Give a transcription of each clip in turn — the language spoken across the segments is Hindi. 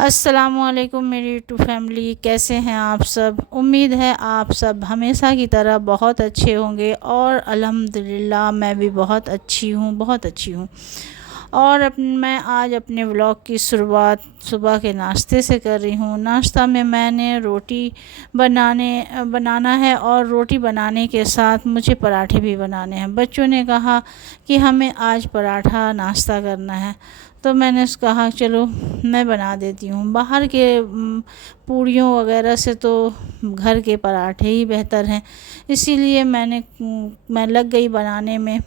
अस्सलामुअलैकुम मेरी यूट्यूब फैमिली, कैसे हैं आप सब। उम्मीद है आप सब हमेशा की तरह बहुत अच्छे होंगे और अल्हम्दुलिल्लाह मैं भी बहुत अच्छी हूँ। और मैं आज अपने व्लॉग की शुरुआत सुबह के नाश्ते से कर रही हूँ। नाश्ता में मैंने रोटी बनाना है और रोटी बनाने के साथ मुझे पराठे भी बनाने हैं। बच्चों ने कहा कि हमें आज पराठा नाश्ता करना है, तो मैंने कहा चलो मैं बना देती हूँ। बाहर के पूड़ियों वगैरह से तो घर के पराठे ही बेहतर हैं, इसीलिए मैं लग गई बनाने में।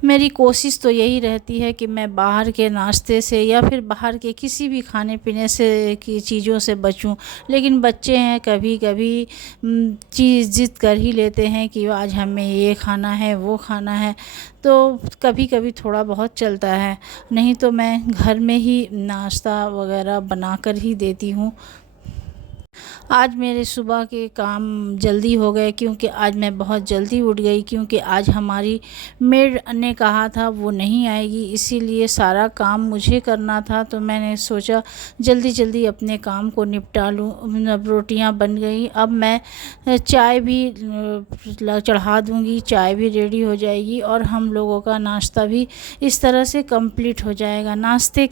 मेरी कोशिश तो यही रहती है कि मैं बाहर के नाश्ते से या फिर बाहर के किसी भी खाने पीने से की चीज़ों से बचूं। लेकिन बच्चे हैं, कभी कभी चीज़ ज़िद कर ही लेते हैं कि आज हमें ये खाना है वो खाना है, तो कभी कभी थोड़ा बहुत चलता है, नहीं तो मैं घर में ही नाश्ता वगैरह बना कर ही देती हूँ। आज मेरे सुबह के काम जल्दी हो गए क्योंकि आज मैं बहुत जल्दी उठ गई, क्योंकि आज हमारी मेड ने कहा था वो नहीं आएगी, इसीलिए सारा काम मुझे करना था। तो मैंने सोचा जल्दी जल्दी अपने काम को निपटा लूँ। अब रोटियां बन गई, अब मैं चाय भी चढ़ा दूँगी, चाय भी रेडी हो जाएगी और हम लोगों का नाश्ता भी इस तरह से कंप्लीट हो जाएगा। नाश्ते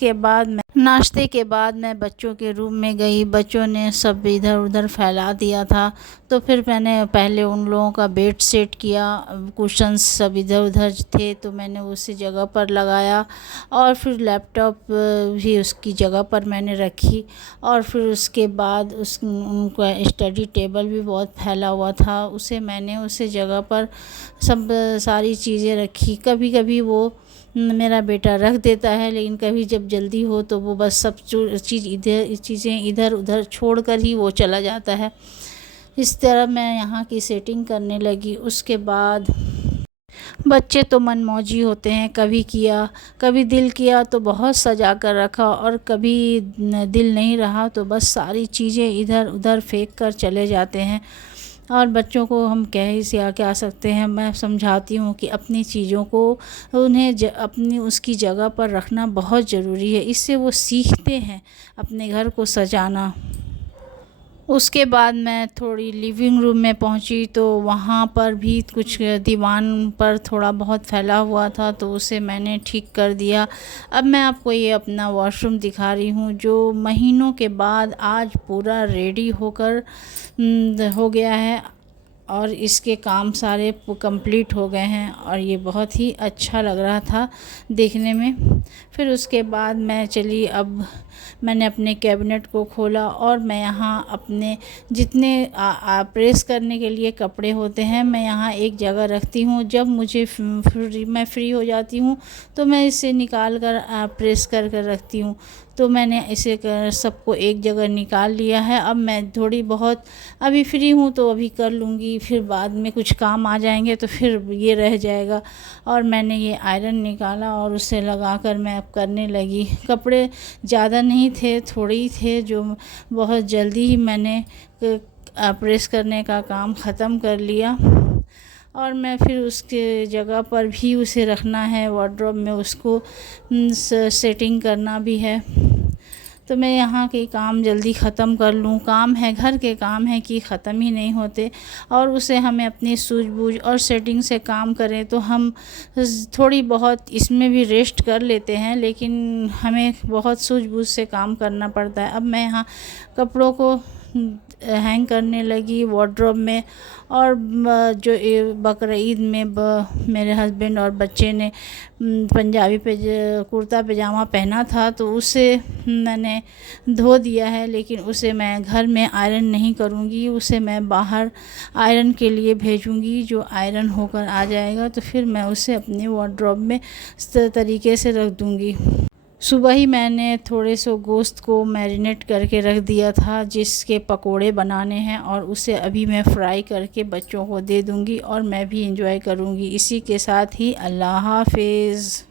के बाद मैं बच्चों के रूम में गई। बच्चों ने सब इधर उधर फैला दिया था, तो फिर मैंने पहले उन लोगों का बेड सेट किया। कुशन्स सब इधर उधर थे तो मैंने उसी जगह पर लगाया, और फिर लैपटॉप भी उसकी जगह पर मैंने रखी। और फिर उसके बाद उनका स्टडी टेबल भी बहुत फैला हुआ था, मैंने उसी जगह पर सब सारी चीज़ें रखी। कभी कभी वो मेरा बेटा रख देता है, लेकिन कभी जब जल्दी हो तो वो बस सब चीज़ें इधर उधर छोड़कर ही वो चला जाता है। इस तरह मैं यहाँ की सेटिंग करने लगी। उसके बाद बच्चे तो मनमौजी होते हैं, कभी दिल किया तो बहुत सजा कर रखा, और कभी दिल नहीं रहा तो बस सारी चीज़ें इधर उधर फेंक कर चले जाते हैं। और बच्चों को हम क्या सकते हैं। मैं समझाती हूँ कि अपनी चीज़ों को उन्हें अपनी उसकी जगह पर रखना बहुत ज़रूरी है, इससे वो सीखते हैं अपने घर को सजाना। उसके बाद मैं थोड़ी लिविंग रूम में पहुंची, तो वहाँ पर भी कुछ दीवान पर थोड़ा बहुत फैला हुआ था, तो उसे मैंने ठीक कर दिया। अब मैं आपको ये अपना वॉशरूम दिखा रही हूँ, जो महीनों के बाद आज पूरा रेडी होकर हो गया है, और इसके काम सारे कंप्लीट हो गए हैं, और ये बहुत ही अच्छा लग रहा था देखने में। फिर उसके बाद अब मैंने अपने कैबिनेट को खोला, और मैं यहाँ अपने जितने प्रेस करने के लिए कपड़े होते हैं मैं यहाँ एक जगह रखती हूँ। जब मैं फ्री हो जाती हूँ तो मैं इसे निकाल कर प्रेस कर रखती हूँ। तो मैंने इसे सबको एक जगह निकाल लिया है। अब मैं थोड़ी बहुत अभी फ्री हूँ तो अभी कर लूँगी, फिर बाद में कुछ काम आ जाएंगे तो फिर ये रह जाएगा। और मैंने ये आयरन निकाला और उसे लगा कर मैं अब करने लगी। कपड़े ज़्यादा नहीं थे, थोड़े ही थे, जो बहुत जल्दी ही मैंने प्रेस करने का काम ख़त्म कर लिया। और मैं फिर उसके जगह पर भी उसे रखना है, वार्डरोब में उसको सेटिंग करना भी है। तो मैं यहाँ के काम जल्दी ख़त्म कर लूँ। काम है, घर के काम है कि ख़त्म ही नहीं होते, और उसे हमें अपनी सूझबूझ और सेटिंग से काम करें तो हम थोड़ी बहुत इसमें भी रेस्ट कर लेते हैं, लेकिन हमें बहुत सूझबूझ से काम करना पड़ता है। अब मैं यहाँ कपड़ों को हैंग करने लगी वार्डरोब में। और जो बकरीद में मेरे हस्बैंड और बच्चे ने पंजाबी कुर्ता पजामा पहना था, तो उसे मैंने धो दिया है, लेकिन उसे मैं घर में आयरन नहीं करूँगी, उसे मैं बाहर आयरन के लिए भेजूँगी। जो आयरन होकर आ जाएगा तो फिर मैं उसे अपने वार्डरोब में इस तरीके से रख दूँगी। सुबह ही मैंने थोड़े से गोश्त को मैरिनेट करके रख दिया था, जिसके पकोड़े बनाने हैं, और उसे अभी मैं फ्राई करके बच्चों को दे दूंगी और मैं भी एंजॉय करूंगी। इसी के साथ ही अल्लाह हाफिज़।